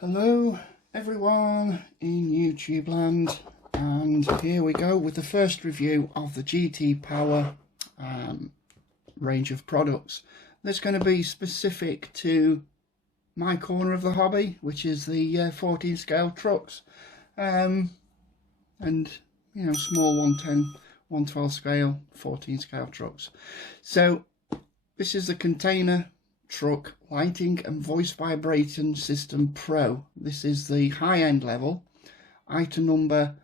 Hello everyone in YouTube land, and here we go with the first review of the GT Power range of products. That's going to be specific to my corner of the hobby, which is the 14 scale trucks, and you know, small 110, 112 scale, 14 scale trucks. So this is the container truck lighting and voice vibration system Pro. This is the high-end level, item number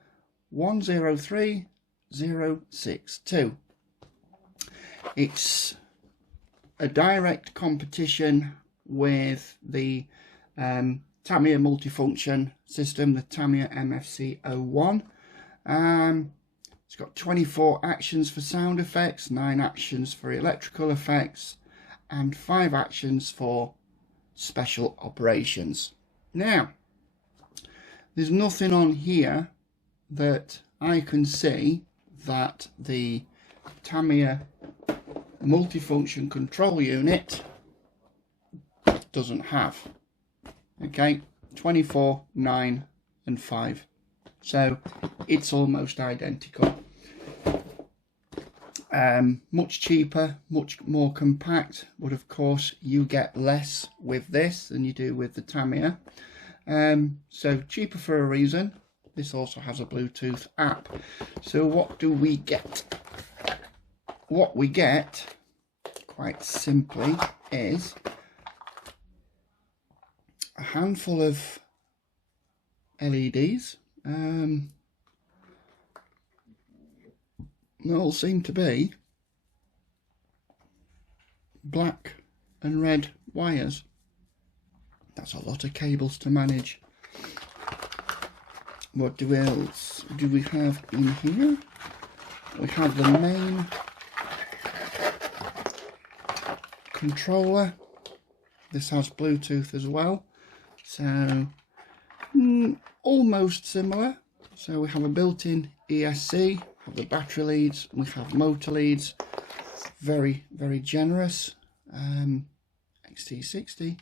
103062. It's a direct competition with the Tamiya multifunction system, the Tamiya MFC-01. It's got 24 actions for sound effects, 9 actions for electrical effects, and 5 actions for special operations. Now, there's nothing on here that I can see that the Tamiya multifunction control unit doesn't have. Okay, 24, 9 and 5. So it's almost identical. Much cheaper, much more compact, but of course you get less with this than you do with the Tamiya. So cheaper for a reason. This also has a Bluetooth app. So what do we get? What we get, quite simply, is a handful of LEDs. They all seem to be black and red wires. That's a lot of cables to manage. What else do we have in here? We have the main controller. This has Bluetooth as well, so almost similar. So we have a built-in ESC, have the battery leads, we have motor leads, very generous. XT60.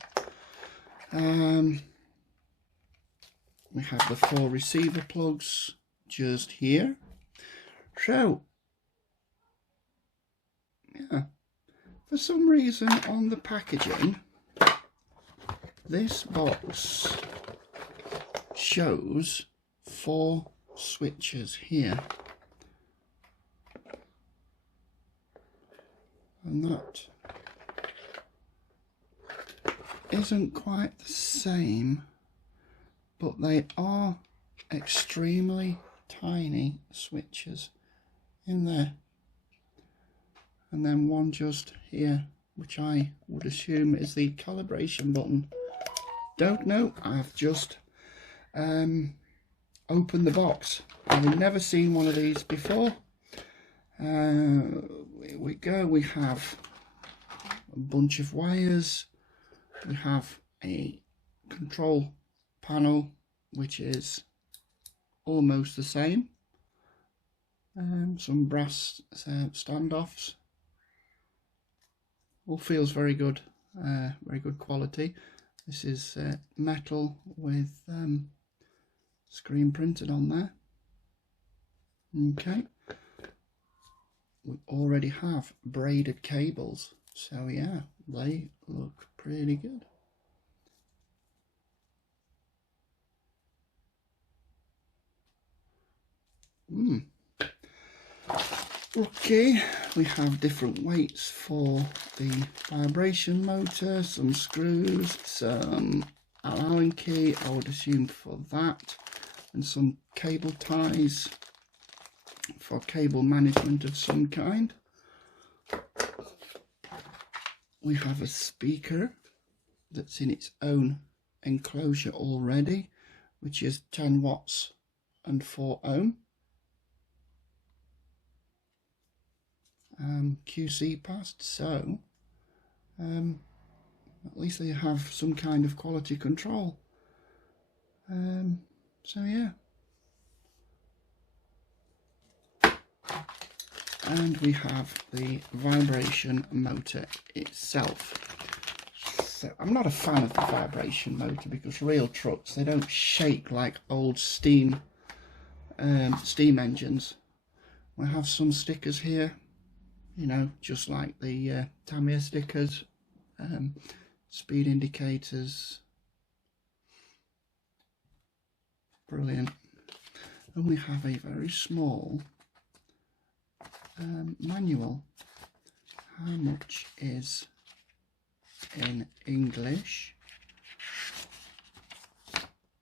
We have the 4 receiver plugs just here. So yeah, for some reason on the packaging this box shows 4 switches here, and that isn't quite the same, but they are extremely tiny switches in there, and then one just here, which I would assume is the calibration button. Don't know, I've just opened the box. I've never seen one of these before. Here we go. We have a bunch of wires. We have a control panel which is almost the same. Some brass standoffs. All feels very good quality. This is metal with screen printed on there. Okay, we already have braided cables, so yeah, they look pretty good. Okay, we have different weights for the vibration motor, some screws, some Allen key, I would assume, for that, and some cable ties for cable management of some kind. We have a speaker that's in its own enclosure already, which is 10 watts and 4 ohm. QC passed, so at least they have some kind of quality control. So yeah, and we have the vibration motor itself. So I'm not a fan of the vibration motor because real trucks, they don't shake like old steam engines. We have some stickers here, you know, just like the Tamiya stickers, speed indicators. Brilliant. And we have a very small manual. How much is in English?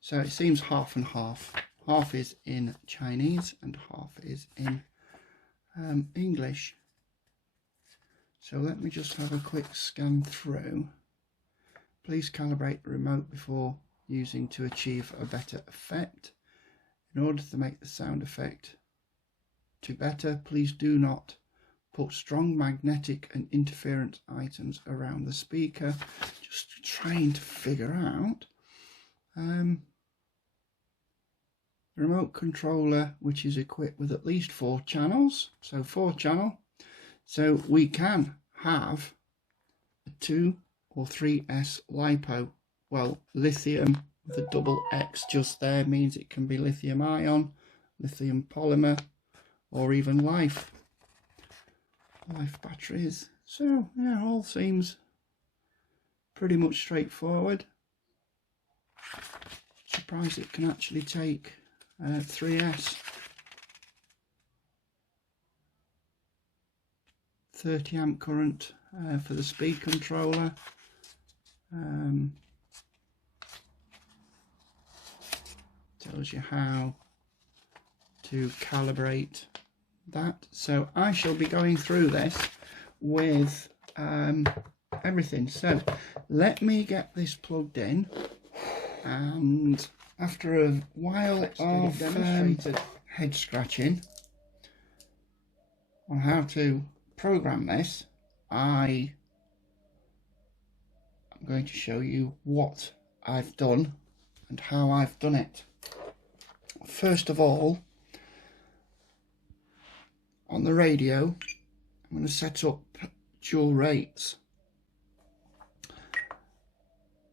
So it seems half and half. Half is in Chinese and half is in English. So let me just have a quick scan through. Please calibrate the remote before using to achieve a better effect. In order to make the sound effect to better, please do not put strong magnetic and interference items around the speaker. Just trying to figure out remote controller which is equipped with at least 4 channels, so 4 channel, so we can have a 2 or 3S LiPo. Well, lithium with a double X just there means it can be lithium ion, lithium polymer, or even life batteries. So yeah, all seems pretty much straightforward. Surprised it can actually take 3S. 30 amp current for the speed controller. Tells you how to calibrate that. So I shall be going through this with everything. So let me get this plugged in, and after a while of head scratching on how to program this, I'm going to show you what I've done and how I've done it. First of all, on the radio, I'm going to set up dual rates,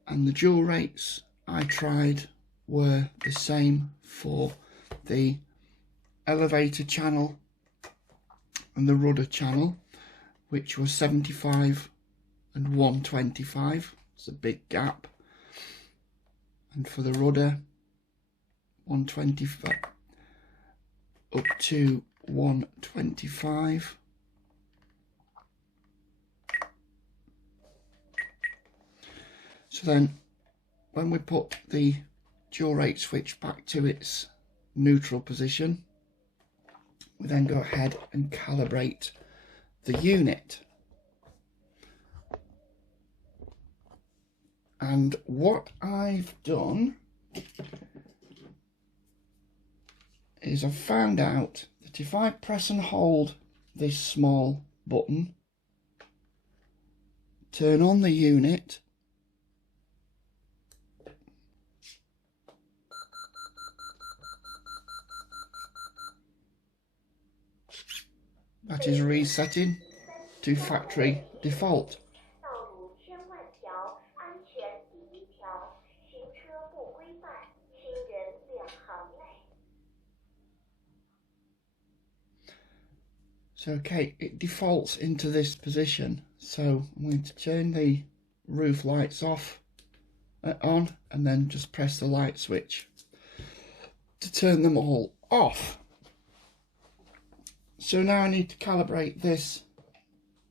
and the dual rates I tried were the same for the elevator channel and the rudder channel, which was 75 and 125. It's a big gap. And for the rudder, 125 up to 125. So then when we put the dual rate switch back to its neutral position, we then go ahead and calibrate the unit. And what I've done is I've found out that if I press and hold this small button, turn on the unit, that is resetting to factory default. So okay, it defaults into this position. So I'm going to turn the roof lights off, on, and then just press the light switch to turn them all off. So now I need to calibrate this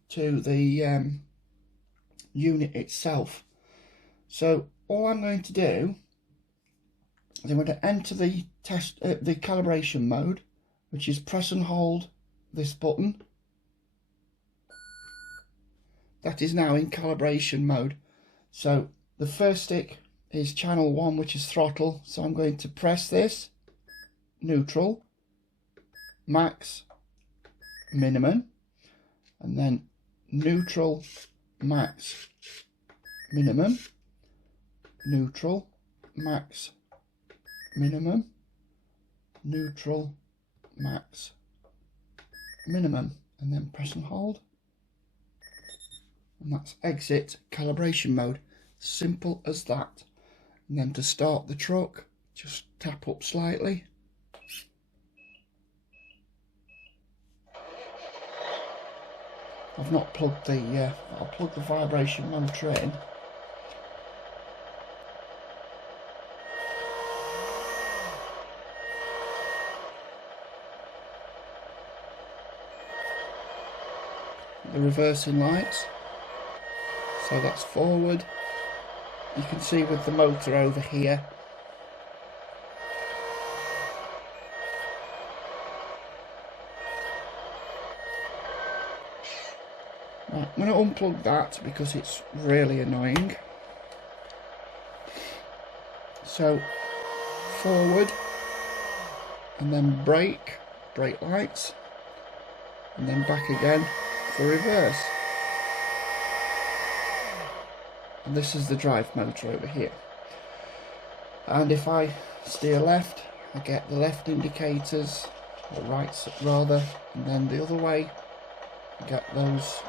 to the unit itself. So all I'm going to do is I'm going to enter the the calibration mode, which is press and hold this button. That is now in calibration mode. So the first stick is channel 1, which is throttle. So I'm going to press this, neutral, max, minimum, and then neutral, max, minimum, neutral, max, minimum, neutral, max, minimum, and then press and hold, and that's exit calibration mode. Simple as that. And then to start the truck, just tap up slightly. I've not plugged the, I'll plug the vibration motor in. The reversing lights, so that's forward. You can see with the motor over here, right, I'm going to unplug that because it's really annoying. So forward, and then brake lights, and then back again for reverse. And this is the drive motor over here. And if I steer left, I get the left indicators, or right rather, and then the other way I get those.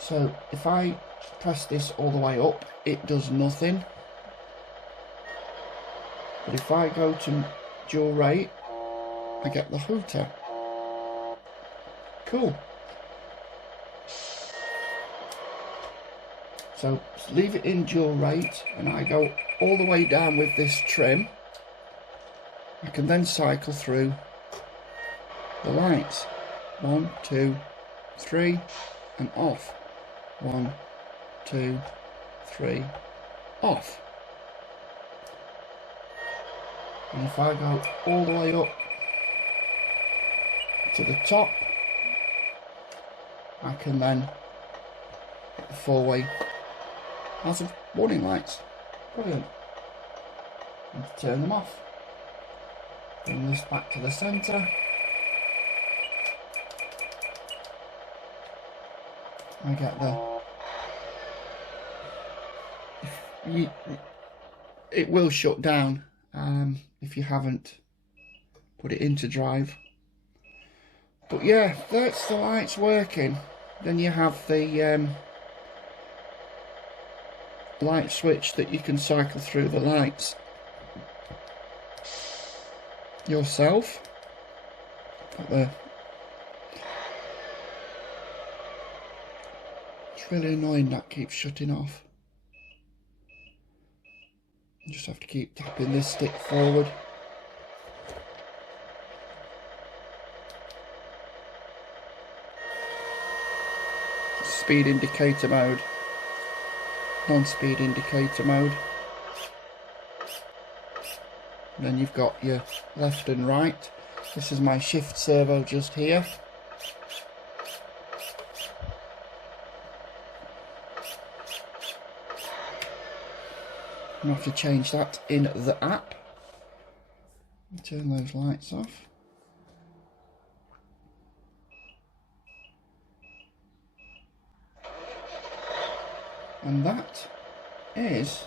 So if I press this all the way up, it does nothing. But if I go to dual rate, I get the hooter. Cool. So leave it in dual rate, and I go all the way down with this trim. I can then cycle through the lights. 1, 2, 3, and off. 1, 2, 3, off. And if I go all the way up to the top, I can then hit the 4-way hazard warning lights. Brilliant. And to turn them off, bring this back to the centre. I get it will shut down if you haven't put it into drive. But yeah, that's the lights working. Then you have the light switch that you can cycle through the lights yourself. Got the, it's really annoying that keeps shutting off. You just have to keep tapping this stick forward. Speed indicator mode, non-speed indicator mode. And then you've got your left and right. This is my shift servo just here. I have to change that in the app. Turn those lights off. And that is,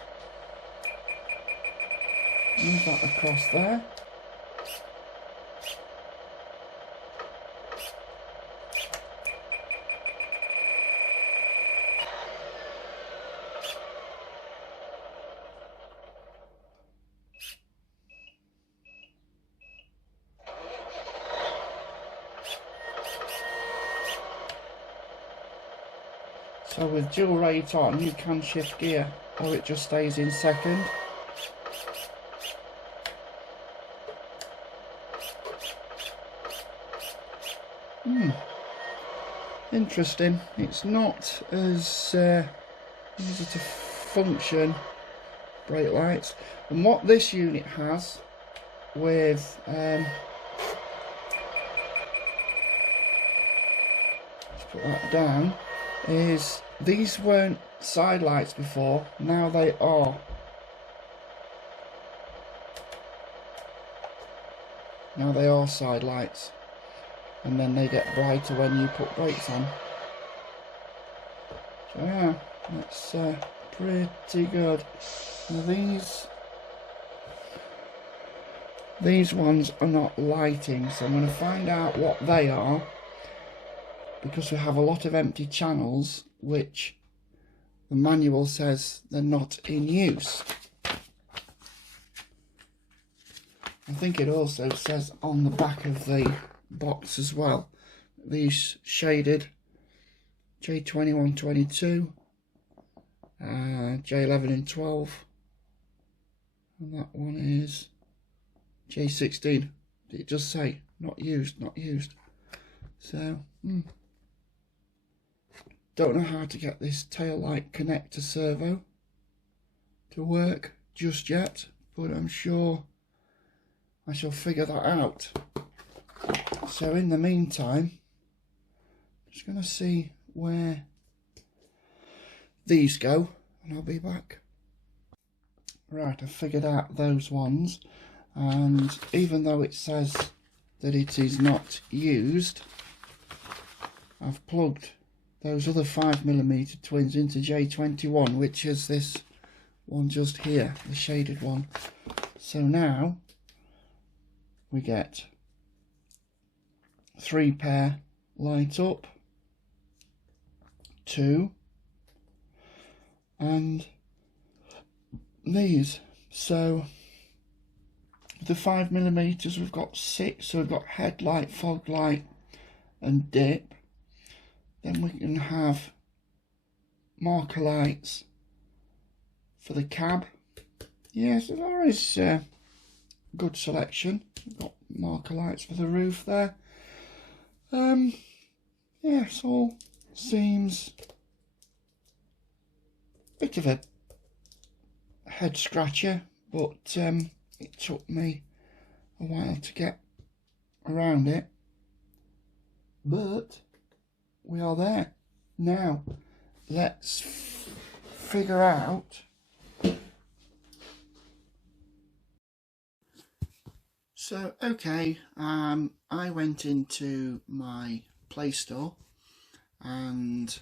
move that across there. So with dual rate on, you can shift gear, or it just stays in second. Interesting. It's not as easy to function, brake lights. And what this unit has with let's put that down, is these weren't side lights before, now they are. Now they are side lights, and then they get brighter when you put brakes on. So yeah, that's pretty good. Now these ones are not lighting, so I'm going to find out what they are, because we have a lot of empty channels which the manual says they're not in use. I think it also says on the back of the box as well, these shaded J2122, J11 and 12, and that one is J16. It does say not used, not used. So don't know how to get this tail light connector servo to work just yet, but I'm sure I shall figure that out. So in the meantime, I'm just going to see where these go and I'll be back. Right, I figured out those ones, and even though it says that it is not used, I've plugged those other 5mm twins into J21, which is this one just here, the shaded one. So now we get 3 pair light up, 2, and these. So the 5mm we've got 6, so we've got headlight, fog light and dip. Then we can have marker lights for the cab. Yes, there is good selection. We've got marker lights for the roof there. Yes, all seems a bit of a head scratcher, but it took me a while to get around it. But we are there. Now, let's figure out so okay, I went into my Play Store and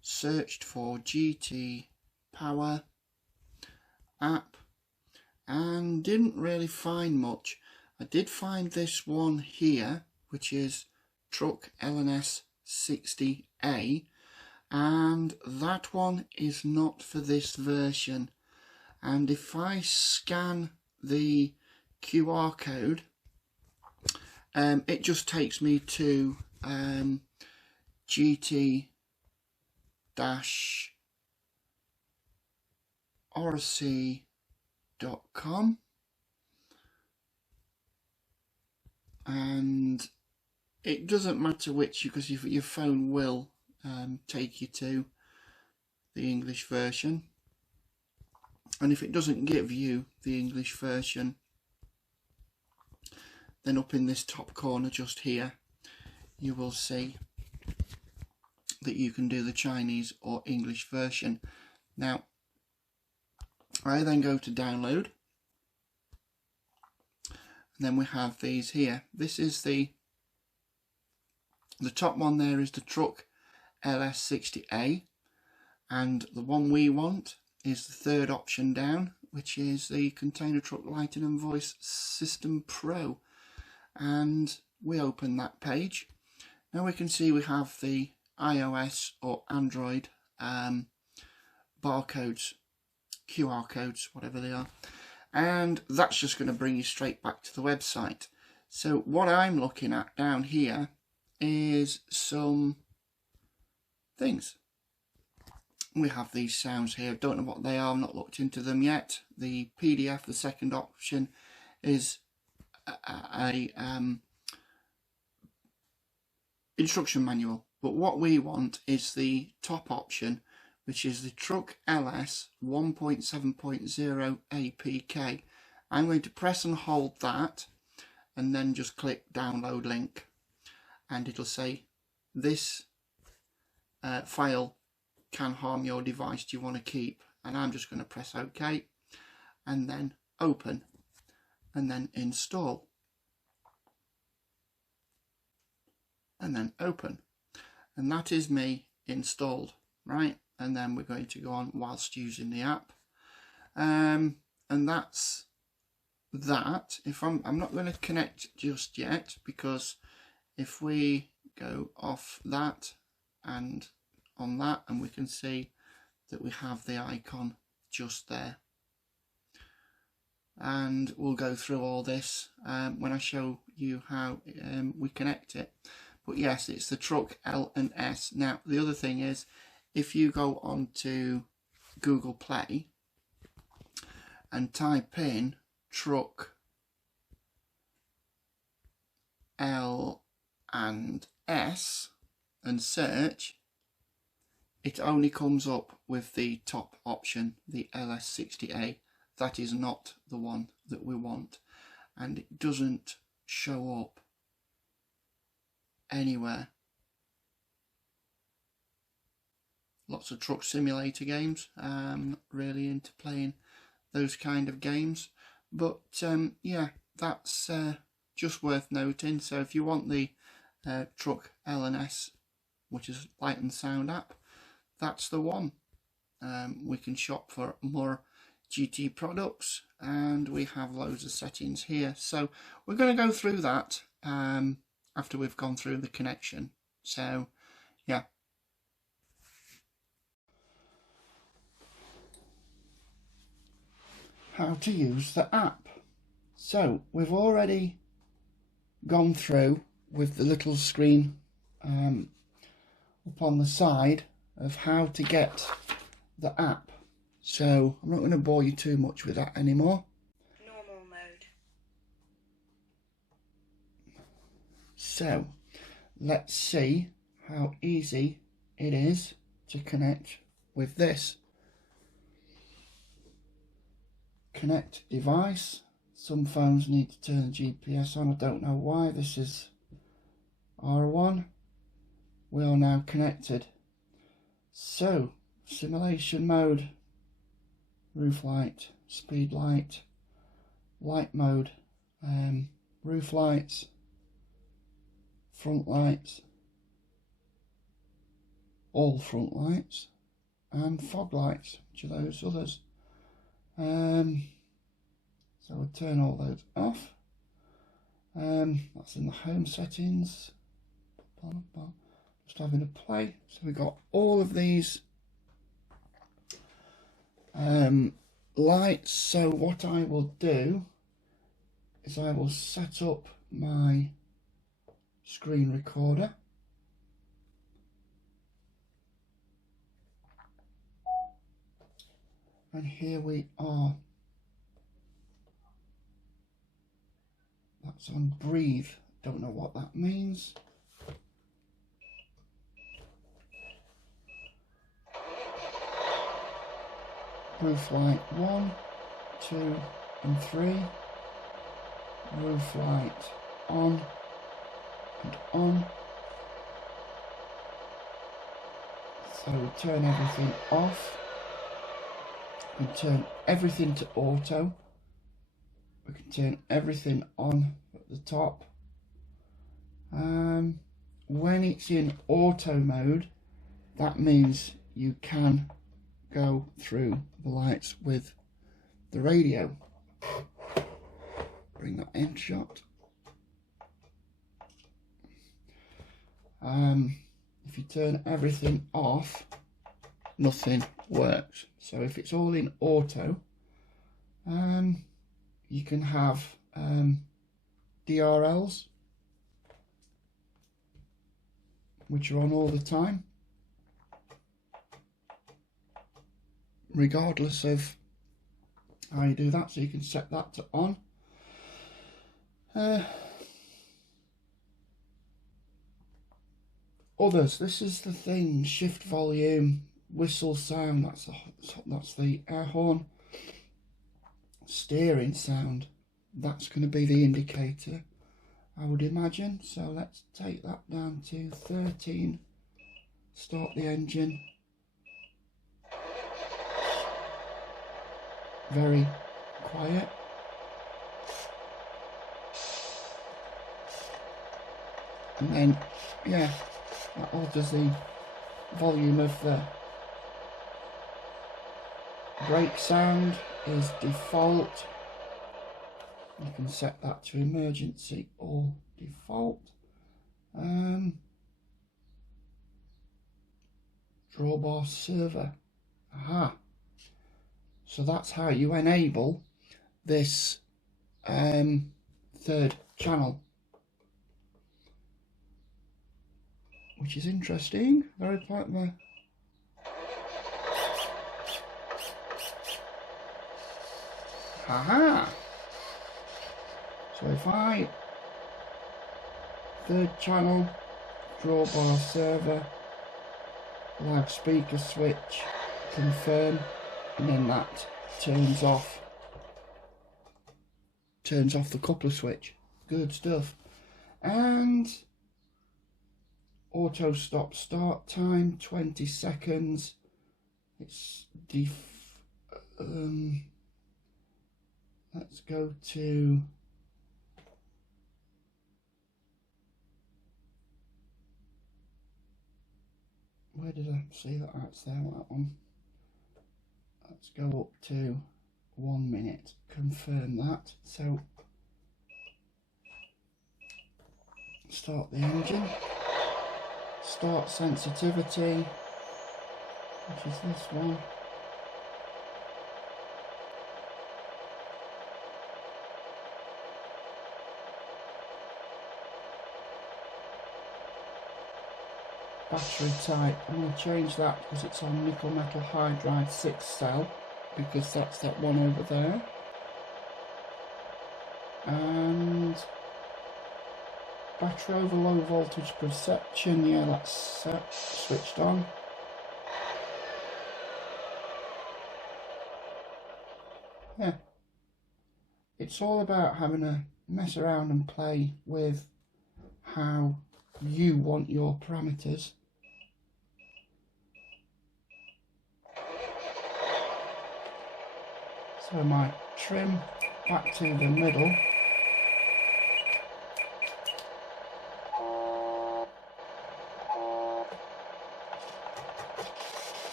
searched for GT Power app and didn't really find much. I did find this one here, which is Truck LNS 60A, and that one is not for this version. And if I scan the QR code, it just takes me to gt-orc.com, and it doesn't matter which, because your phone will take you to the English version, and if it doesn't give you the English version, then up in this top corner just here you will see that you can do the Chinese or English version. Now I then go to download, and then we have these here. This is the top one there is the Truck LS60A, and the one we want is the third option down, which is the Container Truck Lighting and Voice System Pro. And we open that page. Now we can see we have the iOS or Android barcodes, QR codes, whatever they are, and that's just going to bring you straight back to the website. So what I'm looking at down here is some things. We have these sounds here. Don't know what they are, I've not looked into them yet. The PDF, the second option, is a instruction manual, but what we want is the top option, which is the Truck LS 1.7.0 APK. I'm going to press and hold that and then just click download link, and it'll say this file can harm your device, do you want to keep? And I'm just going to press OK and then open and then install and then open, and that is me installed, right? And then we're going to go on whilst using the app, and that's that. If I'm not going to connect just yet, because if we go off that and on that, and we can see that we have the icon just there. And we'll go through all this when I show you how we connect it. But yes, it's the truck L and S. Now the other thing is, if you go onto Google Play and type in truck L and S and search, it only comes up with the top option, the LS60A. That is not the one that we want, and it doesn't show up anywhere. Lots of truck simulator games, really into playing those kind of games, but yeah, that's just worth noting. So if you want the truck L&S, which is Light and Sound app, that's the one. We can shop for more GT products, and we have loads of settings here, so we're going to go through that after we've gone through the connection. So yeah, how to use the app. So we've already gone through with the little screen up on the side of how to get the app, so I'm not going to bore you too much with that anymore. Normal mode. So let's see how easy it is to connect with this. Connect device. Some phones need to turn the GPS on. I don't know why. This is R1. We are now connected. So simulation mode, roof light, speed light, light mode, roof lights, front lights, all front lights, and fog lights, which are those others. So we'll turn all those off. That's in the home settings. Just having a play. So we've got all of these lights. So what I will do is I will set up my screen recorder. And here we are. That's on breathe. Don't know what that means. Roof light 1, 2 and 3. Roof light on and on. So we turn everything off. We turn everything to auto. We can turn everything on at the top. When it's in auto mode, that means you can go through the lights with the radio. Bring that in shot. If you turn everything off, nothing works. So if it's all in auto, you can have DRLs, which are on all the time, regardless of how you do that. So you can set that to on. Others, this is the thing: shift volume, whistle sound, that's the air horn, steering sound, that's going to be the indicator, I would imagine. So let's take that down to 13, start the engine. Very quiet. And then, yeah, that alters the volume of the brake sound. Is default. You can set that to emergency or default. Drawbar server, Aha. So that's how you enable this third channel, which is interesting. Very popular. Aha. So if I third channel, drawbar server, loudspeaker switch, confirm, and then that turns off the coupler switch. Good stuff. And auto stop start time 20 seconds. It's let's go to where did I see that? That's there, that one. Let's go up to 1 minute, confirm that. So start the engine, start sensitivity, which is this one. Battery type, I'm going to change that because it's on nickel metal hydride 6 cell, because that's that one over there. And battery over low voltage perception, yeah, that's set, switched on. Yeah, it's all about having a mess around and play with how you want your parameters. So my trim back to the middle.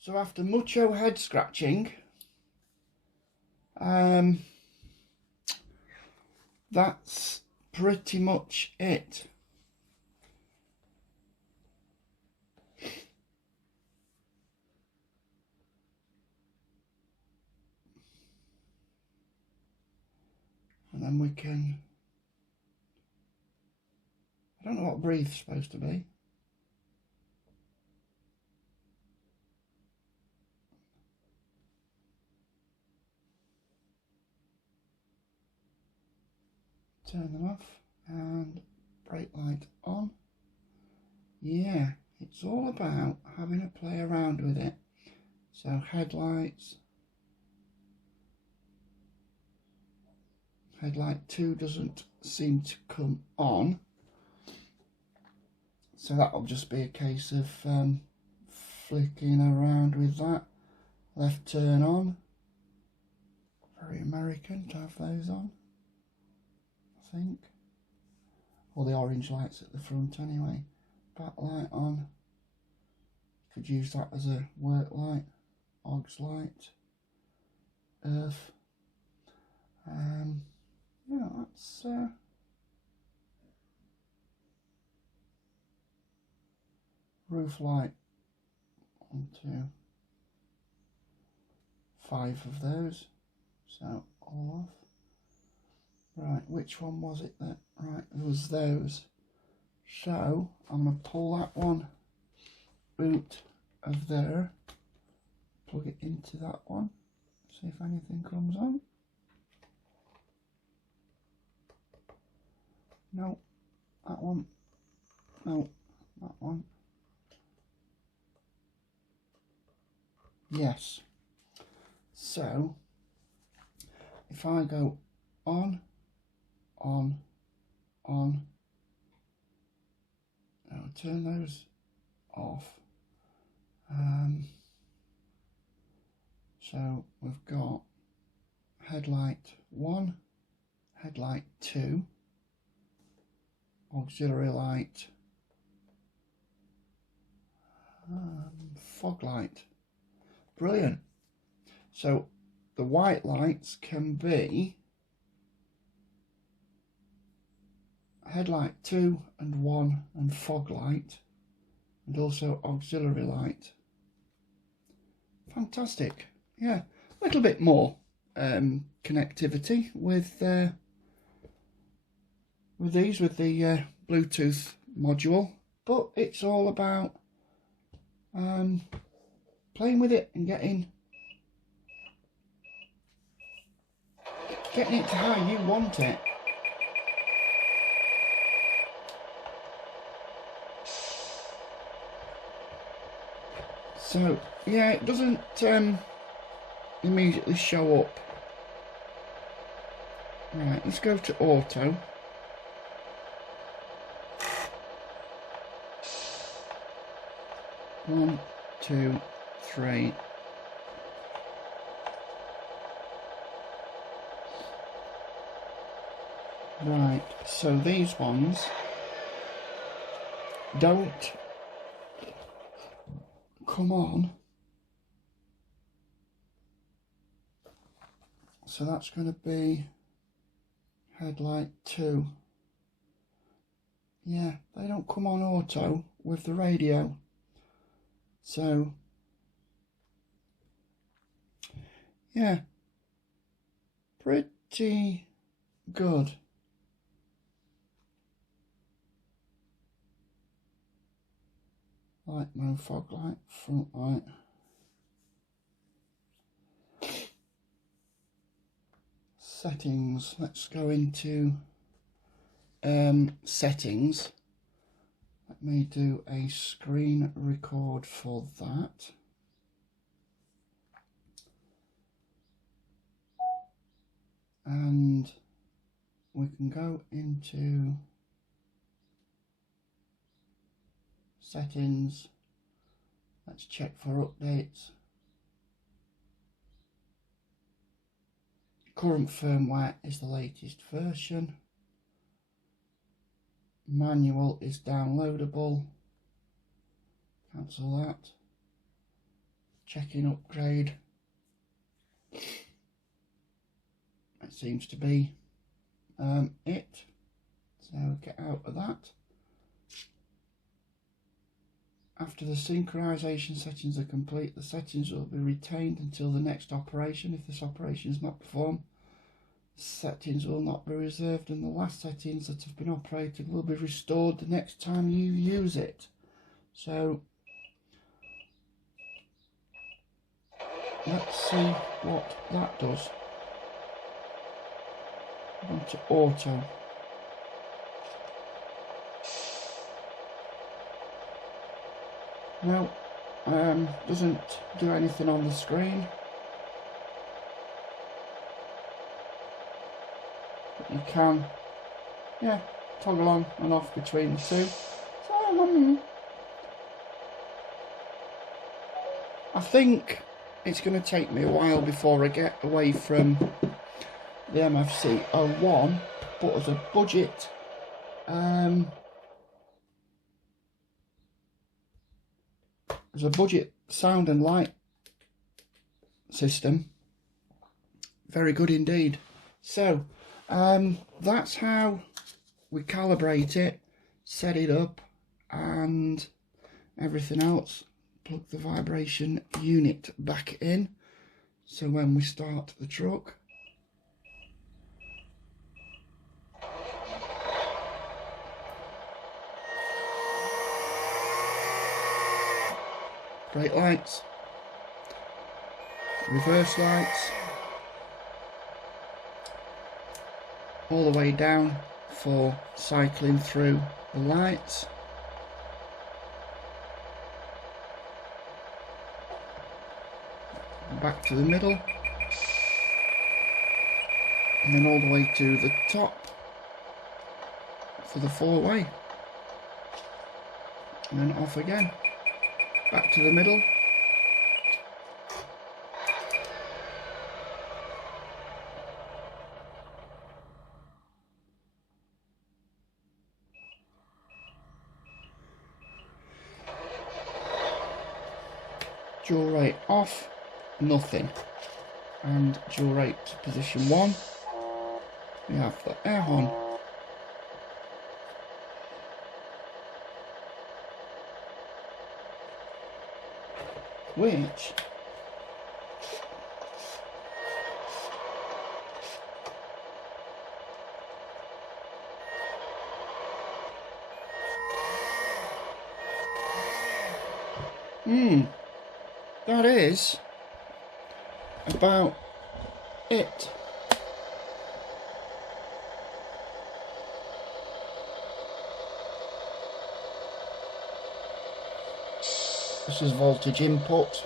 So after mucho head scratching, that's pretty much it. And then we can, I don't know what breathe's supposed to be. Turn them off and brake light on. Yeah, it's all about having a play around with it. So headlights, headlight 2 doesn't seem to come on, so that'll just be a case of flicking around with that. Left turn on, very American to have those on, I think, or the orange lights at the front anyway. Backlight on, could use that as a work light. Og's light, earth, yeah, that's roof light, 1, 2, 5 of those, so all off. Right, which one was it that, right, it was those. So I'm going to pull that one out of there, plug it into that one, see if anything comes on. No, that one, no, that one. Yes. So if I go on, I'll turn those off. So we've got headlight 1, headlight 2, auxiliary light, fog light. Brilliant. So the white lights can be headlight 2 and 1 and fog light, and also auxiliary light. Fantastic. Yeah, a little bit more connectivity with these, with the Bluetooth module, but it's all about playing with it and getting it to how you want it. So yeah, it doesn't immediately show up. Right, let's go to auto. One, two, three. Right, so these ones don't come on. So that's going to be headlight 2. Yeah, they don't come on auto with the radio. So yeah, pretty good. Light mode, fog light, front light. Settings, let's go into settings. Let me do a screen record for that. And we can go into settings. Let's check for updates. Current firmware is the latest version. Manual is downloadable. Cancel that. Checking upgrade. That seems to be it. So get out of that. After the synchronization settings are complete, the settings will be retained until the next operation. If this operation is not performed, settings will not be reserved, and the last settings that have been operated will be restored the next time you use it. So let's see what that does. Go to auto. No, doesn't do anything on the screen. But you can, yeah, toggle on and off between the two. So, I think it's going to take me a while before I get away from the MFC-01, but as a budget, sound and light system, very good indeed. So that's how we calibrate it, set it up and everything else. Plug the vibration unit back in, so when we start the truck, brake lights, reverse lights, all the way down for cycling through the lights. Back to the middle, and then all the way to the top for the 4-way, and then off again. Back to the middle, Dual rate off, nothing. And dual rate to position 1. We have the air horn. Which that is about it. This is voltage input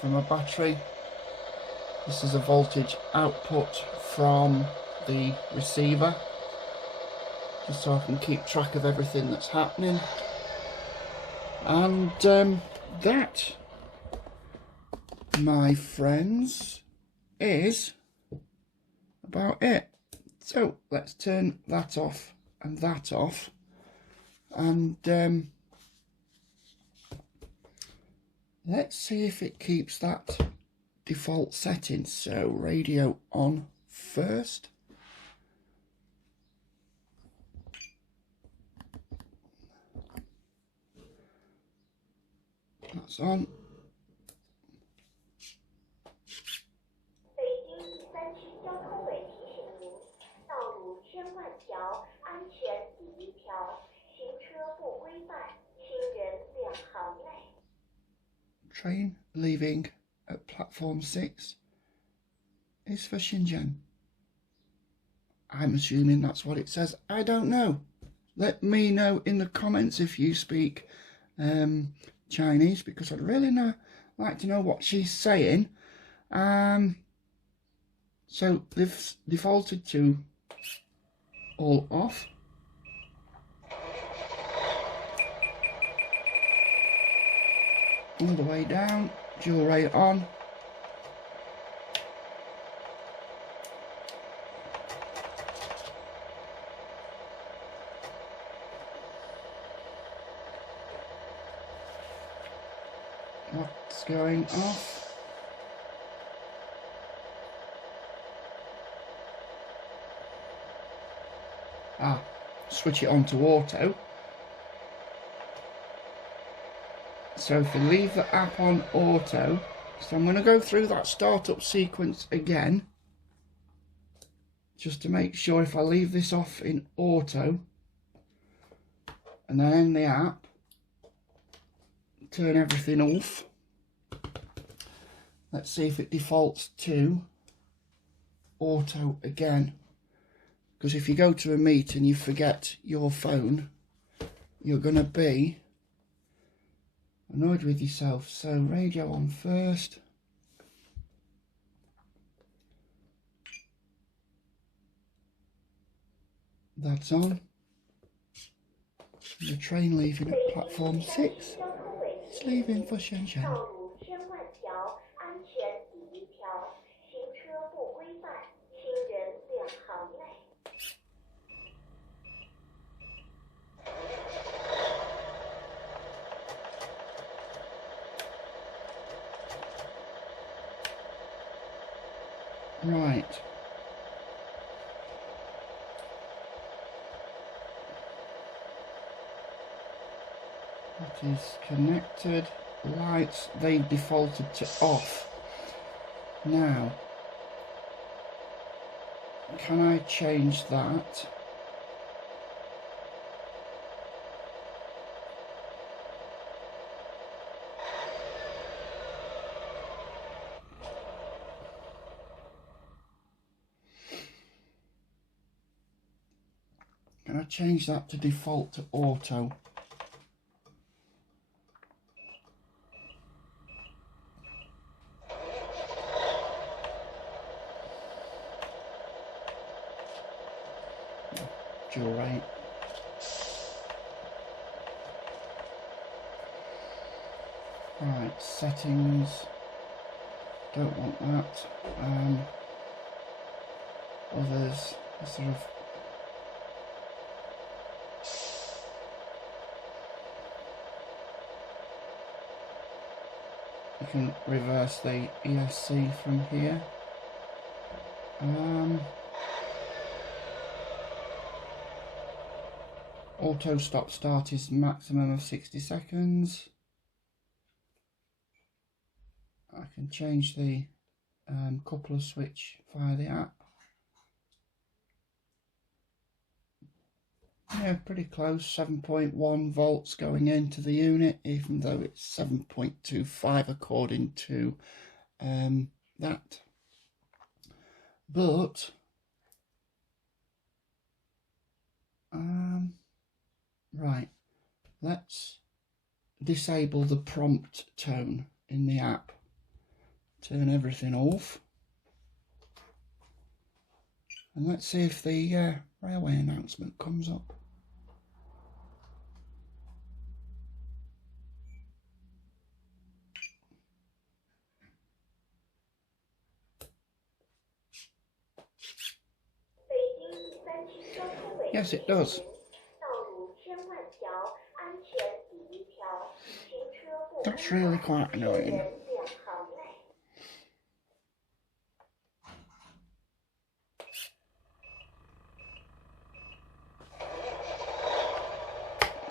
from a battery. This is a voltage output from the receiver, just so I can keep track of everything that's happening. And that, my friends, is about it. So let's turn that off and that off, and let's see if it keeps that default setting. So radio on first. That's on. Train leaving at platform 6 is for Shenzhen. I'm assuming that's what it says. I don't know. Let me know in the comments if you speak Chinese, because I'd really like to know what she's saying. So they've defaulted to all off. All the way down, dual rate on. What's going off? Switch it on to auto. So if we leave the app on auto, so I'm going to go through that startup sequence again, just to make sure. If I leave this off in auto and then in the app, turn everything off. Let's see if it defaults to auto again, because if you go to a meet and you forget your phone, you're going to be annoyed with yourself. So radio on first. That's on. The train leaving at platform 6. It's leaving for Shenzhen. Right. That is connected. Lights, they defaulted to off. Now, can I change that? Can I change that to default to auto? Dual rate. Right, settings. Don't want that. Others, sort of. can reverse the ESC from here. Auto stop start is maximum of 60 seconds. I can change the coupler switch via the app. Yeah, pretty close. 7.1 volts going into the unit, even though it's 7.25 according to that. But right, let's disable the prompt tone in the app. Turn everything off. And let's see if the railway announcement comes up. Yes, it does. That's really quite annoying.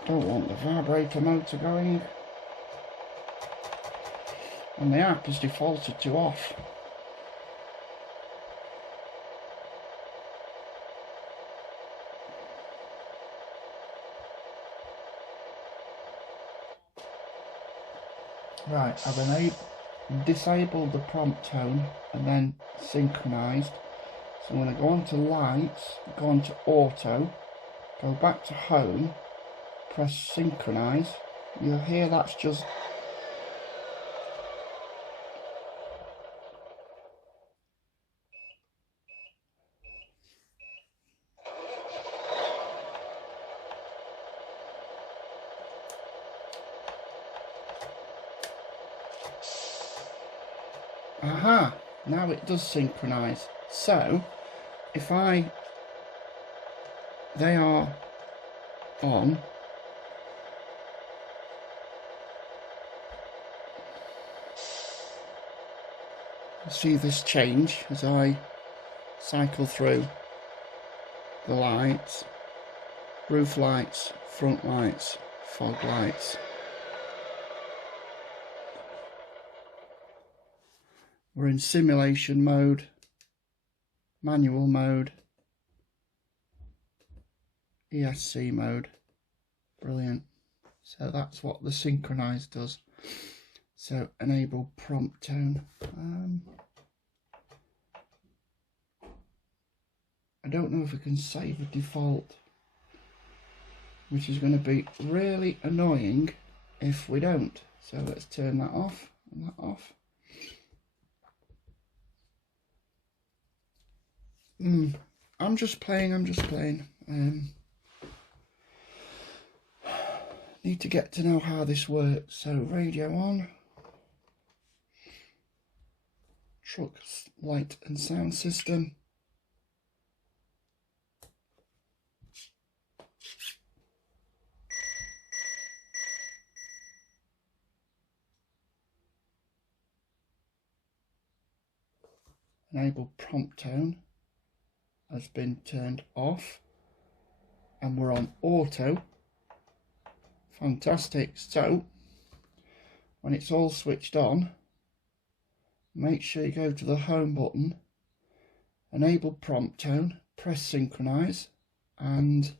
Don't want the vibrator motor going. And the app is defaulted to off. Right, I've disabled the prompt tone and then synchronized. So I'm going to go on to lights, go on to auto, go back to home, press synchronize. You'll hear that's just aha, now it does synchronize. So if they are on, see this change as I cycle through the lights, roof lights, front lights, fog lights. We're in simulation mode, manual mode, ESC mode. Brilliant. So that's what the synchronize does. So enable prompt tone. I don't know if I can save a default, which is going to be really annoying if we don't. So let's turn that off and that off. I'm just playing. Need to get to know how this works. So radio on, truck light and sound system, enable prompt tone has been turned off, and we're on auto. Fantastic. So when it's all switched on, make sure you go to the home button, enable prompt tone, press synchronize, and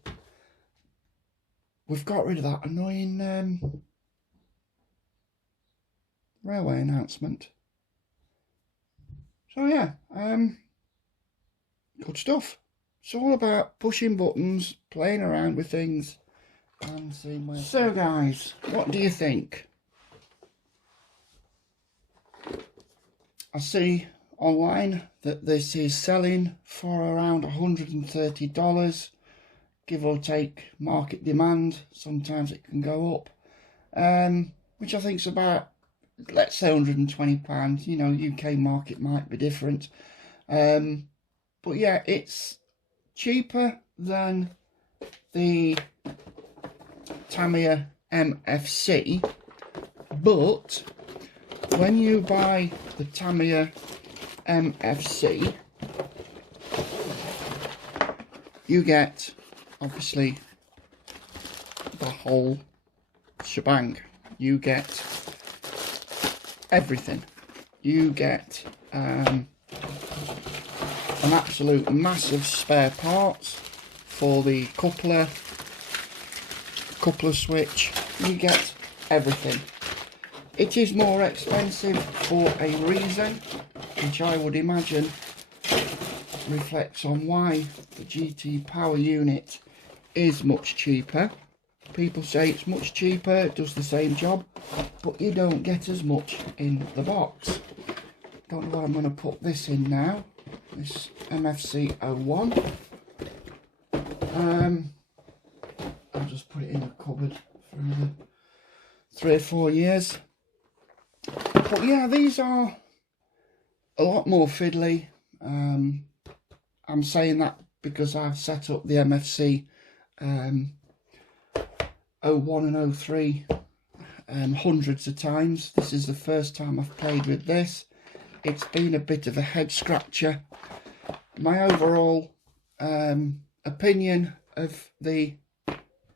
we've got rid of that annoying railway announcement. So yeah, good stuff. It's all about pushing buttons, playing around with things, and seeing where. So guys, what do you think? I see online that this is selling for around $130, give or take market demand. Sometimes it can go up, which I think is about, let's say, £120. You know, UK market might be different, but yeah, it's cheaper than the Tamiya MFC, but when you buy the Tamiya MFC, you get obviously the whole shebang. You get everything. You get an absolute massive spare parts for the coupler switch. You get everything. It is more expensive for a reason, which I would imagine reflects on why the GT power unit is much cheaper. People say it's much cheaper, it does the same job, but you don't get as much in the box. Don't know what I'm going to put this in now, this MFC-01. I'll just put it in the cupboard for another 3 or 4 years. But yeah, these are a lot more fiddly. I'm saying that because I've set up the MFC 01 and 03 hundreds of times. This is the first time I've played with this. It's been a bit of a head scratcher. My overall opinion of the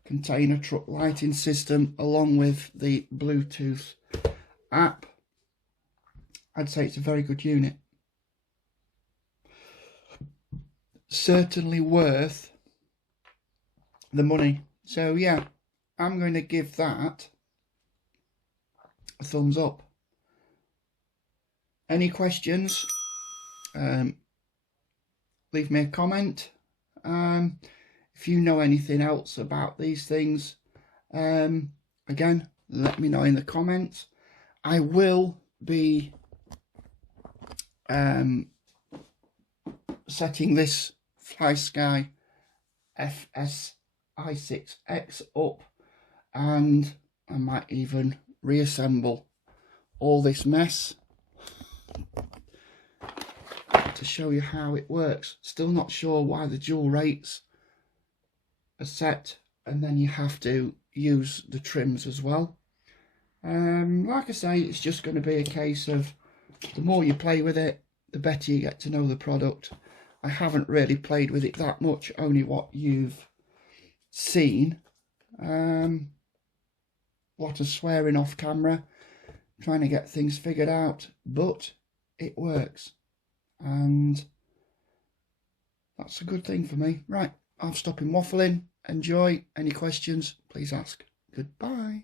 container truck lighting system, along with the Bluetooth app, I'd say it's a very good unit. Certainly worth the money. So yeah, I'm going to give that a thumbs up. Any questions? Leave me a comment. If you know anything else about these things, again, let me know in the comments. I will be setting this FlySky FSI6X up, and I might even reassemble all this mess to show you how it works. Still not sure why the dual rates are set, and then you have to use the trims as well. Like I say, it's just going to be a case of the more you play with it, the better you get to know the product. I haven't really played with it that much, only what you've seen. Lot of swearing off camera, trying to get things figured out, but it works, and that's a good thing for me. Right, I'll stop waffling. Enjoy. Any questions, please ask. Goodbye.